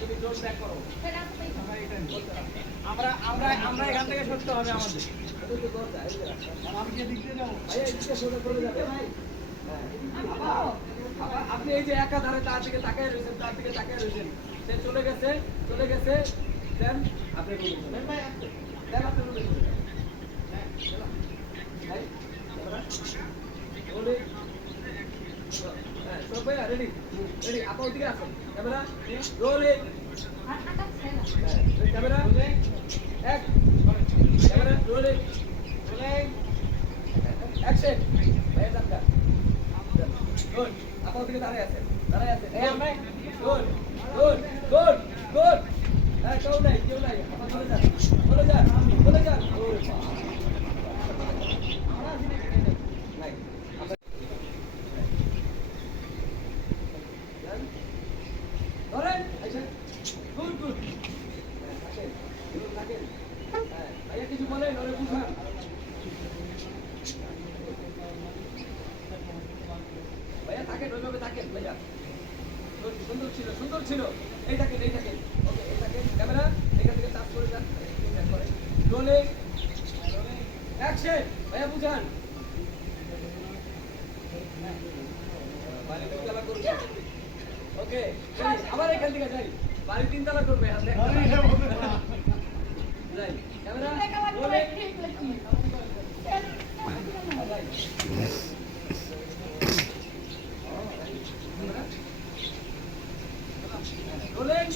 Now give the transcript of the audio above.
Drone back করো। আমরা এখান থেকে সরতে হবে আমাদের। আপনি এই যে একা ধারে তার দিকে তাকায় রয়েছেন, তার দিকে তাকায় রয়েছেন। সে চলে গেছে চলে গেছে। দেন, আপনি দেন চলে যান। হ্যাঁ, চলো। ভাই, ক্যামেরা। রোলিং। হ্যাঁ, সব ভাইয়া ready? Ready? আপা ওদিকে আসুন। Camera, rolling। হ্যাঁ, ক্যামেরা, এক। ক্যামেরা. Action. ভাইয়া টাকা। Good. আপা ওদিকে দাঁড়ায় আছেন। দাঁড়ায় আছেন। Good. Good. Good. Good. হ্যাঁ, কেউ নাই, কেউ নাই। আপা চলে যান। চলে যান। চলে যান। সুন্দর ছিল সুন্দর ছিল এই থাকেন ওকে এই ক্যামেরা এখান থেকে চাপ করে যান রোলিং অ্যাকশন ভাইয়া বুঝান করবে ওকে যাই আবার এখান থেকে যাই বাড়ি তিনতলা করবে যাই রোলিং